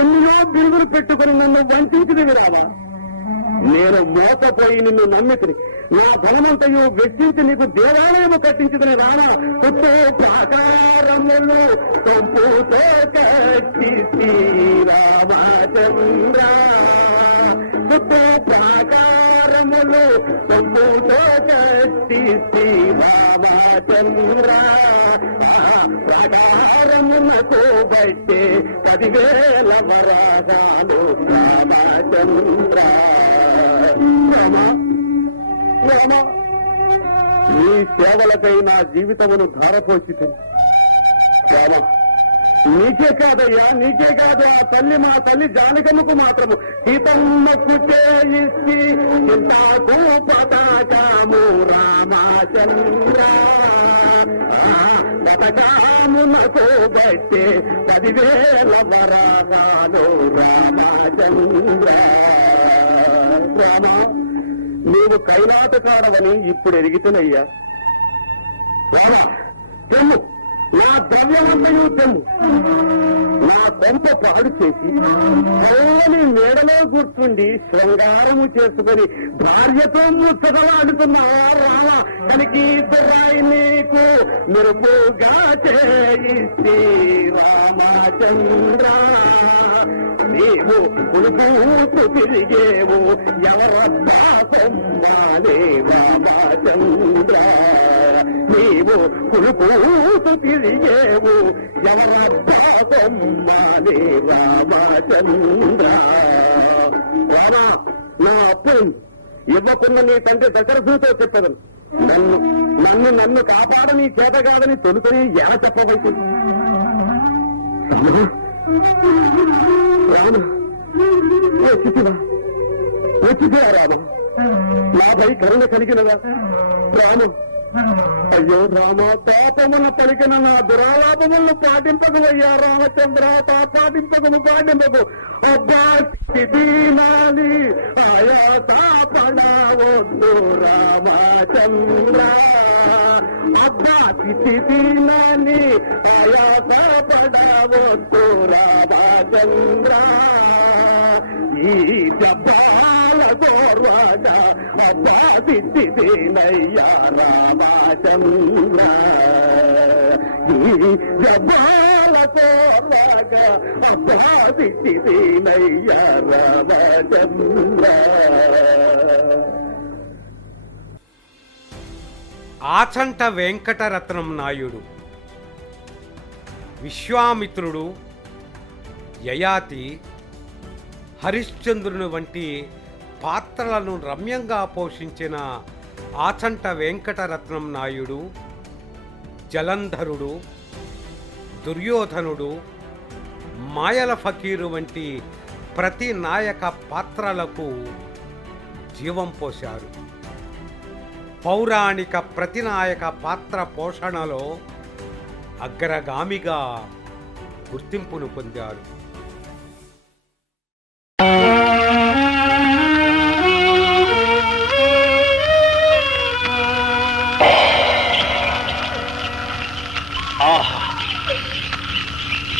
ఎన్నో బిరుగులు పెట్టుకుని నన్ను వంచించినవి రావా. నేను మోసపోయి నిన్ను నమ్మితిని. నా ధనమంతయు వెచ్చించి నీకు దేవాలయము కట్టించుకుని రామా. చుట్టూ ప్రాకారములు తొంపుతో కట్టి శ్రీరామచంద్ర. చుట్టూ ప్రాకారములు తొంపుతో కట్టి శ్రీరామచంద్ర. ప్రాకారమునకు బట్టి 10,000 వరాలు రామచంద్ర. రామ రామ నీ సేవలపై నా జీవితమును ధారపోసితుంది. రామ నీకే కాదయ్యా, నీకే కాదు ఆ తల్లి మా తల్లి జానకమ్మకు మాత్రము సీతమ్మకు చేయిస్తే చింతాకు పతాకాము రామచంద్ర. పతకామునకు బట్టి 10,000 వరాలు రామచంద్ర. రామ నీవు కైలాసకాడవని ఇప్పుడు ఎరిగితేనయ్యా. రామ తెమ్ము నా ద్రవ్యమంతయు తెమ్ము. నా కొంప పాడు చేసి చల్లని మేడలో కూర్చుండి శృంగారము చేసుకుని భార్యతో ముచ్చటలాడుతున్నావా రామ? కలికి రాయి నీకు మెరుపుగా చేయి శ్రీరామచంద్ర. నీవు కులుపు తిరిగేవు ఎవరొద్దా సొమ్మాలే రామచంద్ర. నీవు కులుపు తిరిగేవు ఎవరొద్దా సొమ్మాలే రామచంద్ర. రామ, నా అప్పు ఇవ్వకుండా నీ తండ్రి దశరథుతో చెప్పేదను. నన్ను కాపాడని చేత కాదని తొలుకొని ఎలా చెప్పబోతు? రామ, వచ్చివా రామ? నాపై కరుణ కలిగినవా రామ? అయ్యో రామ, పాపమున పలికిన నా దురాలాపములను పాటింపకవయ్యా రామచంద్ర. పాటింపకు. అబ్బా స్థితినాలి ఆయాసపడవద్దు రామచంద్ర. అబ్బా స్థితినాలి ఆయాసపడవద్దు రామచంద్ర. ఈ జబ్బాల గోర్వగ అబ్బా స్థితినయ్యా రామచంద్ర. ఈ జబ్బాల గోర్వగ అబ్బా స్థితినయ్యా రామచంద్ర. ఆచంట వెంకటరత్నం నాయుడు, విశ్వామిత్రుడు, యయాతి, హరిశ్చంద్రుని వంటి పాత్రలను రమ్యంగా పోషించిన ఆచంట వెంకటరత్నం నాయుడు జలంధరుడు, దుర్యోధనుడు, మాయల ఫకీరు వంటి ప్రతి నాయక పాత్రలకు జీవం పోశారు. పౌరాణిక ప్రతినాయక పాత్ర పోషణలో అగ్రగామిగా గుర్తింపును పొందారు.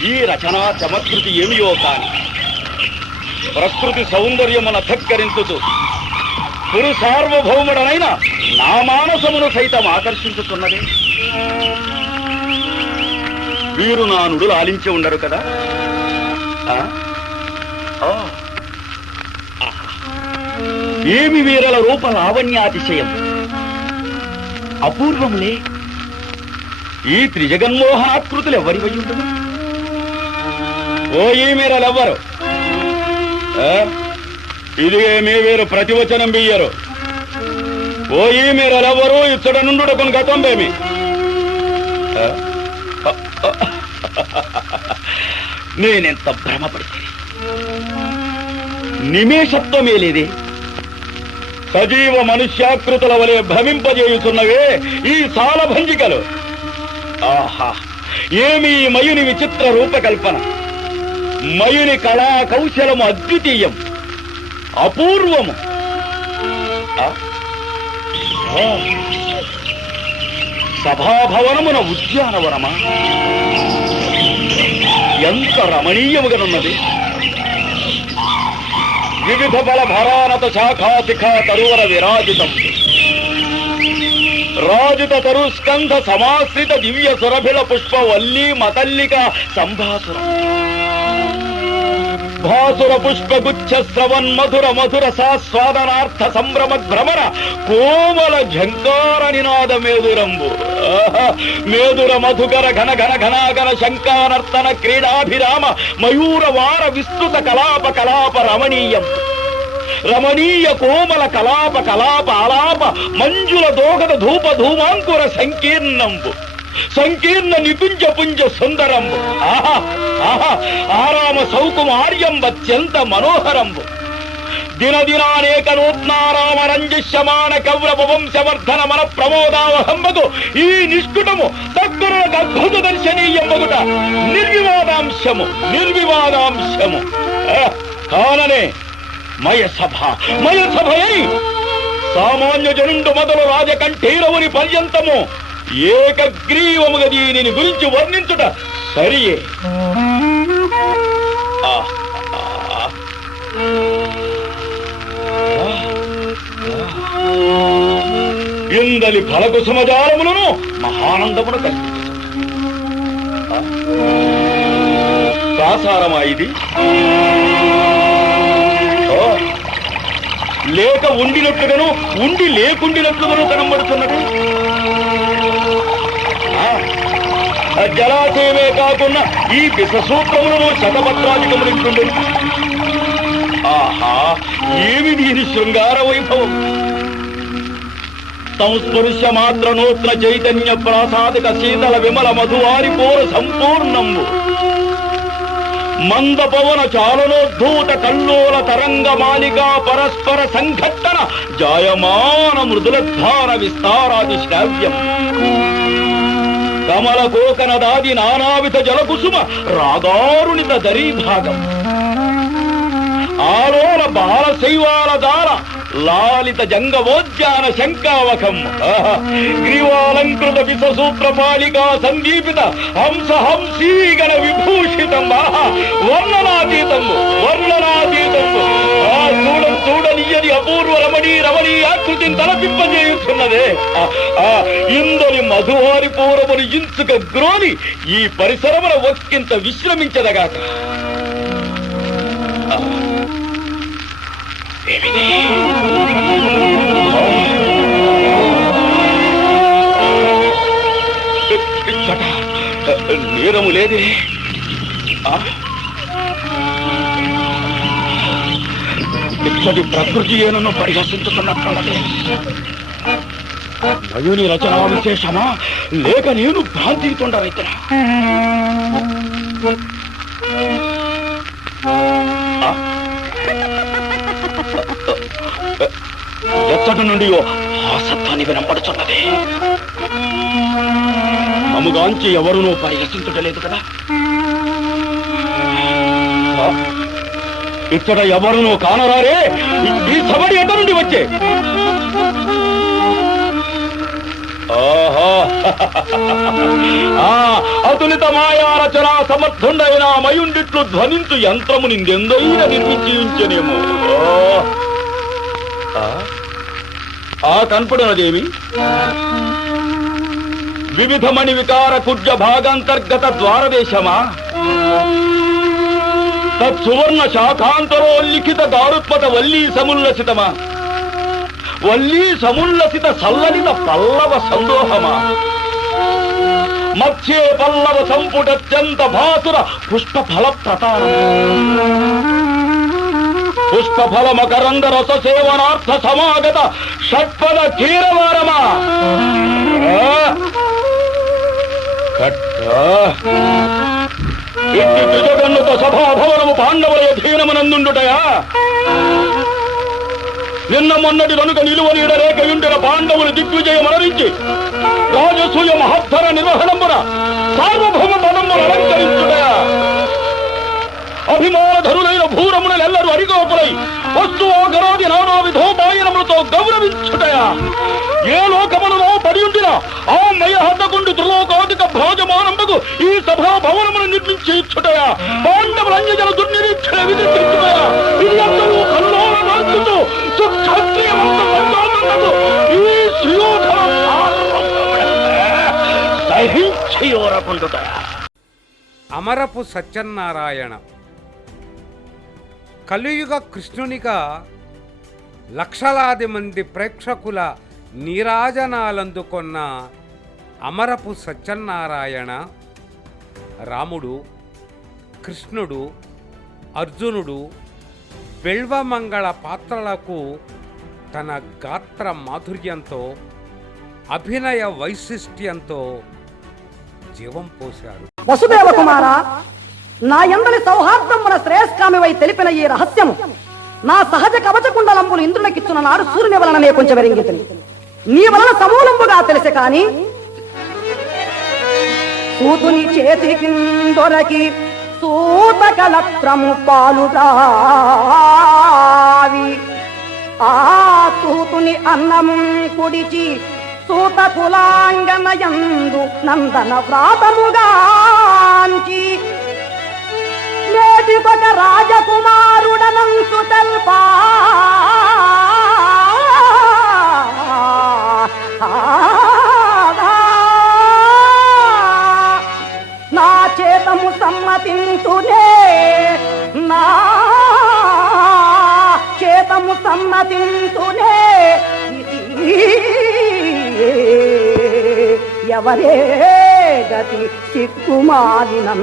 ఈ రచనా చమత్కృతి ఏమియో కాని ప్రకృతి సౌందర్యమున ధక్కరించుతూ పురు సార్వభౌముడనైన నా మానసమును సైతం ఆకర్షించుతున్నది. వీరు నా నుడులు ఆలించి ఉండరు కదా? ఏమి వీరల రూప లావణ్యాతిశయం అపూర్వములే. ఈ త్రిజగన్మోహనాకృతులు ఎవరివై ఉండదు? ఓ ఈ మీరలెవ్వరు? ఇది ఏమీ వీరు ప్రతివచనం బియ్యరు. ఓ ఈ మీరలెవ్వరు? ఇచ్చట నుండు కొన్ని గతంబేమి నేనెంత భ్రమపడితే నిమేషత్వమే లేదే. సజీవ మనుష్యాకృతుల వలె భ్రమింపజేయుతున్నవే ఈ సాలభంజికలు. ఆహా, ఏమి మయుని విచిత్ర రూపకల్పన! మయుని కళా కౌశలము అద్వితీయం, అపూర్వము. సభాభవనమున ఉద్యానవనమా? ఎంత రమణీయముగానున్నది! వివిధ బల భరానత శాఖా శిఖా తరువర విరాజితం, రాజిత తరుస్కంధ సమాశ్రిత దివ్య సురభిల పుష్ప వల్లీ మతల్లిక సంభాసుర భాసుర పుష్పగుచ్ఛ శ్రవన్ మధుర మధుర సాస్వాదనార్థ సంభ్రమ భ్రమర కోమల ఝంకార నినాద మేదురంబు. మేదుర మధుకర ఘన ఘన ఘనాగర శంకానర్తన క్రీడాభిరామ మయూర వార విస్తృత కలాప కలాప రమణీయం. రమణీయ కోమల కలాప కలాప ఆలాప మంజుల దోగద ధూప ధూమాంకుర సంకీర్ణంబు. సంకీర్ణ నిపుంజ పుంజ సుందరంబు. ఆహా ఆహా, ఆరామ సౌకుమార్యం అత్యంత మనోహరంబు. దినదినానేక నూత్నారామ రంజిష్యమాన కౌరవ వంశవర్ధన మన ప్రమోదావహంబగు ఈ నిష్కుటము సద్గురులకు అద్భుత దర్శనీయంబగుట నిర్వివాదాంశము నిర్వివాదాంశము. కాననే మయసభయై సామాన్య జనుండు మొదలు రాజకంఠీరవుని పర్యంతము ఏకగ్రీవముగా దీనిని దీని గురించి వర్ణించుట సరియే. ఇందలి ఫలకు సమాచారములను మహానందమును కలిగి సాసారమా ఇది? లేక ఉండినట్లుగాను ఉండి లేకుండినట్లుగాను కనబడుతున్నది. జలాశయమే కాకుండా ఈ విషసూత్రములను శతపత్రాధికమునింటుండే. ఆహా, ఏమి దీని శృంగార వైభవం! సంస్పృశ్య మాత్ర నూత్న చైతన్య ప్రాసాదిక శీతల విమల మధువారి పోర సంపూర్ణము మంద పవన చాలనోద్ధూత కల్లోల తరంగ మాలికా పరస్పర సంఘట్టన జాయమాన మృదులద్ధార విస్తారాది శ్రావ్యం కమల కోకనదాది నానావిధ జలకుసుమ రాగారుణిత దరీభాగం ఆలోల బాల శైవాల దార లాలిత జంగవోద్యాన శంకావకం గ్రీవాలంకృత విషసూత్ర పాలికా సందీపిత హంస హంసీగణ విభూషితం వర్ణనాతీతము వర్ణనాతీతము చూడనియని అపూర్వ రమణీయాకృతిని తలపింపజేయుతున్నదే. ఇందలి మధువారి పూరములు ఇంచుక గ్రోని ఈ పరిసరముల ఒక్కింత విశ్రమించదగాక. నేరము లేదే. ఇచ్చటి ప్రకృతి ఏనను పరిహసించుతున్నట్లున్నదే. నయుని రచనా విశేషమా లేక నేను భ్రాంతితుండరైతే? ఎచ్చటి నుండి ఆ సత్తాన్ని వినపడుచున్నది. మముగాంచి ఎవరునూ పరిహసించటలేదు కదా. ఇక్కడ ఎవరునూ కానరారే. ఈ సబడి ఎట నుండి వచ్చే? అతులిత మాయా రచనా సమర్థుండైన మయుండిట్లు ధ్వనించు యంత్రము నిందెందైన నిర్మించి ఉంచనేమో. కనపడినదేమి? వివిధమణి వికార కుడ్య భాగాంతర్గత ద్వారదేశమా? తత్సువర్ణ శాఖాంతరోల్లిఖిత దారుత్పత వల్లీ సముల్లసితమా? వల్లీ సముల్లసిత సల్లలిత పల్లవ సందోహమా? మత్స్యే పల్లవ సంపుటత్యంత భాసుర పుష్పఫల ప్రతారం పుష్పఫల మకరంద రస సేవనార్థ సమాగత షట్పద కీరవారమా? త్రిజగన్నుత సభాభవనము పాండవుల అధీనమునందుండుటయా? నిన్న మొన్నటి కనుక నిలువ నీడ రేఖయుండిన పాండవులు దిగ్విజయమనరించి రాజసూయ మహత్తర నిర్వహణమున సార్వభౌమ పదమును అలంకరించుటయా? అభిమానధరులైన భూరమునెల్లరూ అరిగోపులై వస్తువాగరాది నానా విధోపాయనములతో గౌరవించుటయా? ఏ లోకములలో పడి ఉండినా ఆ మయ హద్దకుండి త్రిలోకాధిక భోజమానంబకు ఈ సభా భవనమును నిర్మించి ఇచ్చుటయా? పాండవుల అన్యజన దుర్నిరీక్షణ విధించుటయా? ఇది అందరూ కల్లోల నాల్చుతూ సుక్షత్రియవంతకు ఈ సుయోధన సహించియోరకుండుటయా? అమరపు సత్యనారాయణ కలియుగ కృష్ణునిగా లక్షలాది మంది ప్రేక్షకుల నీరాజనాలందుకొన్న అమరపు సత్యనారాయణ రాముడు, కృష్ణుడు, అర్జునుడు, బిల్వమంగళ పాత్రలకు తన గాత్ర మాధుర్యంతో అభినయ వైశిష్ట్యంతో జీవం పోశారు. వసుదేవ కుమార, నా యందలి సౌహార్దమున శ్రేయస్కామివై తెలిపిన ఈ రహస్యము నా సహజ కవచ కుండలంబులు ఇంద్రులకిచ్చున నాడు సూర్యుని వలననే కొంచెం వెరింగితిని. నీ వలన సమూలంబుగా తెలిసే కాని సూతుని చేతికి దొరకి సూతకలత్రము పాలుగావి ఆ సూతుని అన్నము కుడిచి సూత కులాంగనయందు నందన వ్రాతముగాంచి నేటికొక రాజకుమారుడనంసు తెల్పా నా చేతము సమ్మతింతునే నా చేతము సమ్మతింతునే ఎవరే గతి సిక్కుమాలినం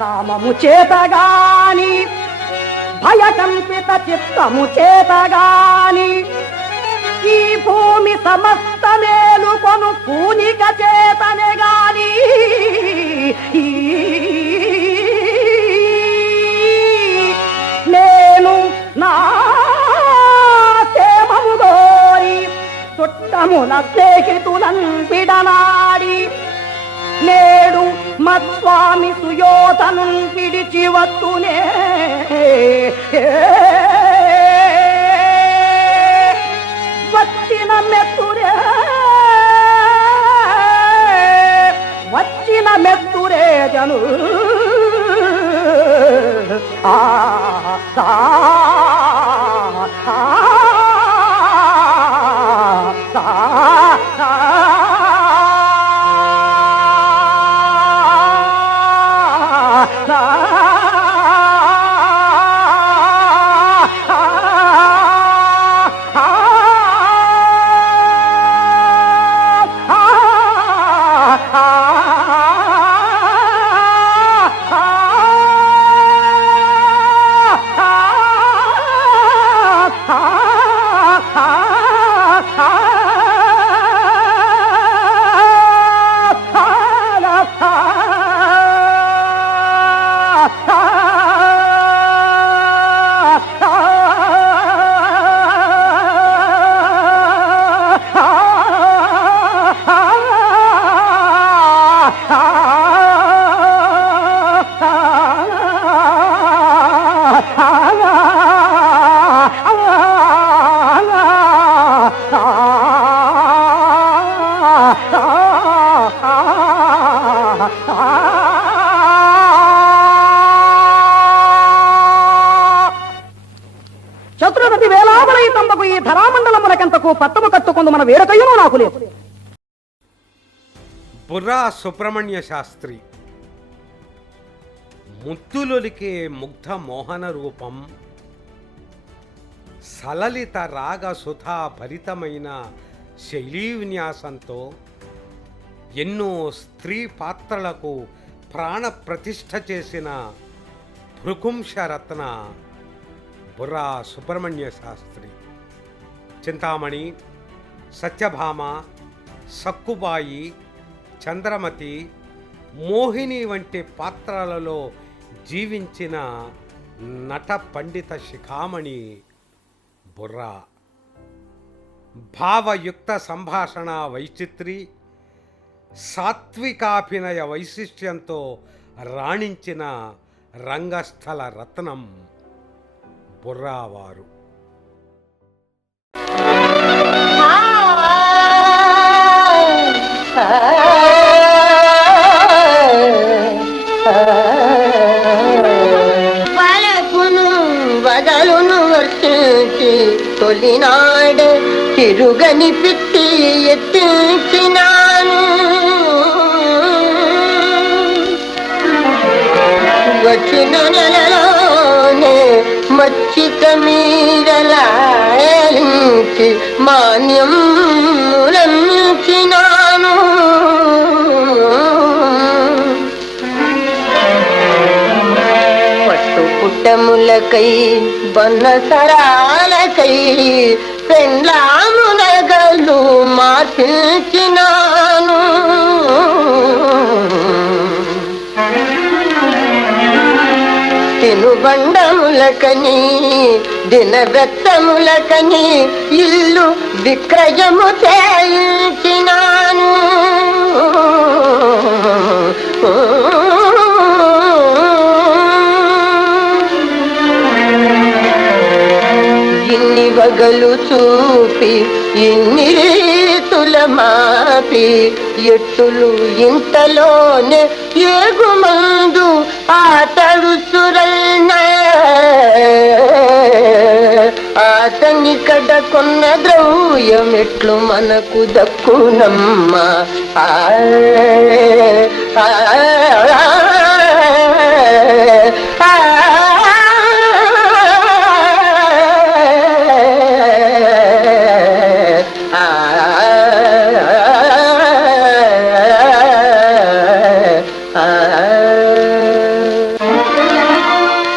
కామము చేతగాని భయకంపిత చిత్తము చేతగాని ఈ భూమి సమస్త మేలుకొను పూనిక చేతనే గాని నేను నా క్షేమము గోరి చుట్టముల స్నేహితులను విడనాడి నేడు మత్స్వామి సుయోధను పిడిచి వత్తునే వచ్చిన మెత్తురే జను శత్రుపతి వేలాబలై తంబకు ఈ ధరామండలమునకెంతకు పట్టము కట్టుకుందు మన వేరకయ్యను నాకు లేదు. బుర్రా సుబ్రహ్మణ్య శాస్త్రి ముత్తులొలికే ముగ్ధ మోహన రూపం, సలలిత రాగ సుధా భరితమైన శైలీ విన్యాసంతో ఎన్నో స్త్రీ పాత్రలకు ప్రాణ ప్రతిష్ఠ చేసిన భృకుంశరత్న బుర్రా సుబ్రహ్మణ్య శాస్త్రి. చింతామణి, సత్యభామ, సక్కుబాయి, చంద్రమతి, మోహిని వంటి పాత్రలలో జీవించిన నట పండిత శిఖామణి బుర్రా. భావయుక్త సంభాషణ వైచిత్రి, సాత్వికాభినయ వైశిష్ట్యంతో రాణించిన రంగస్థల రత్నం బుర్రావారు. వలపును వదలును వర్తించి తొలినాడు తిరుగని పిట్టి ఎత్తించినాను. వచ్చిన నెలలోనే మచ్చిక మీదలాయించి మాన్యములంచినాను. పట్టు పుట్టములకై బన్నసరాలకై పెండ్లామునగలు మార్పించినాను. తినుబండములకని దినవెత్తములకని ఇల్లు విక్రయము చేయించినాను. ఇన్ని వగలు చూపి ఇన్ని రీతుల మాపి ఎట్టులు ఇంతలోనే ఏగుమందు ఆ తడుసురైన అతని కడ కొన్న ద్రవ్యం ఎట్లు మనకు దక్కునమ్మా.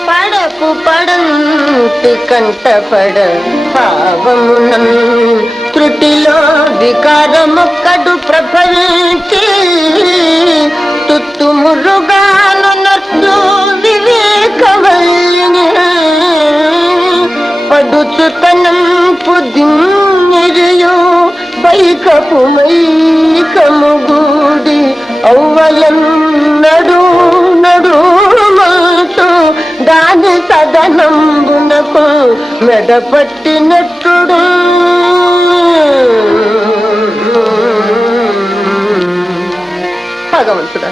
పడకు పడంతి కంటపడ భావమునం త్రుటిలో వికారముక్కడు ప్రభవించి తుత్తు మురుగాను నర్సు వివేకవల్లిని పడుచుతనం పుదిరియు పైకపు మైకముగూడి ఔవలం నడు నడు మాతో దాని సదనంబునకు మెడపట్టినట్టుడు. భగవంతుడా,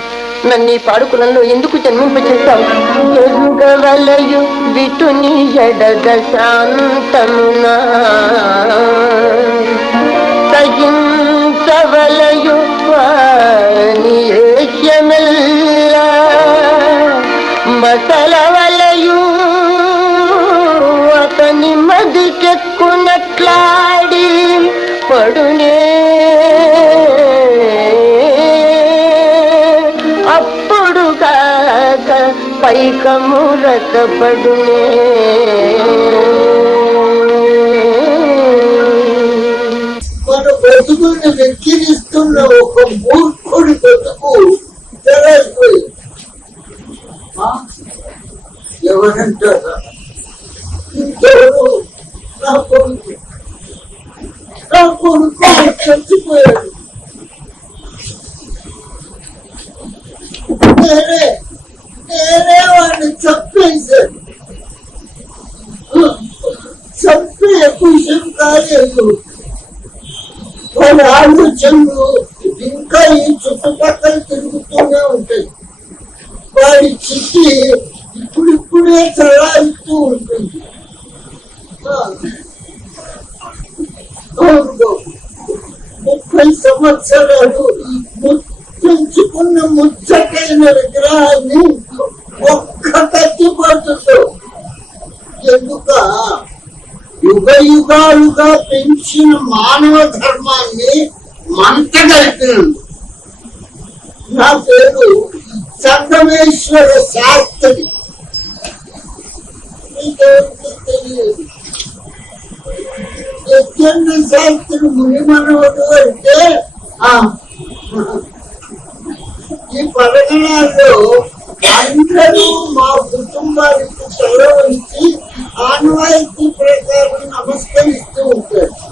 నన్ను ఈ పాడుకులలో ఎందుకు జన్మింపచేస్తావు? ఎరుగవలయు విటుని ఎడద శాంతమునా సహించవలయు వాణియేష్యమెల్ల మసలవలయు అతని మదికెక్కునట్లాడి పడునే. అప్పుడు కాక పైకమురతపడునే. మన బతుకుని వెక్కిరిస్తున్న ఒక మూర్ఖుడి బతుకు తెరైపోయింది. ఎవరంటారా? ఇంకెవరు? నా కొడుకు చచ్చిపోయాడు. నేనే వాడిని చంపేశాను. చంపే విషయం కాలేదు. వాళ్ళ ఆలోచనలు ఇంకా ఈ చుట్టుపక్కల తిరుగుతూనే ఉంటాయి. వాడి చిట్టి ఇప్పుడిప్పుడే చలాయిస్తూ ఉంటుంది. 30 సంవత్సరాలు పెంచుకున్న ముచ్చటైన విగ్రహాన్ని ఒక్క కత్తిపోతుందో ఎందుక యుగ యుగాలుగా పెంచిన మానవ ధర్మాన్ని మంట కలిపినందు. నా పేరు సంగమేశ్వర శాస్త్రి. మీకెవరికి తెలియదు. యజ్ఞ శాస్త్రి మునిమనవుడు అంటే ఈ పరగణాల్లో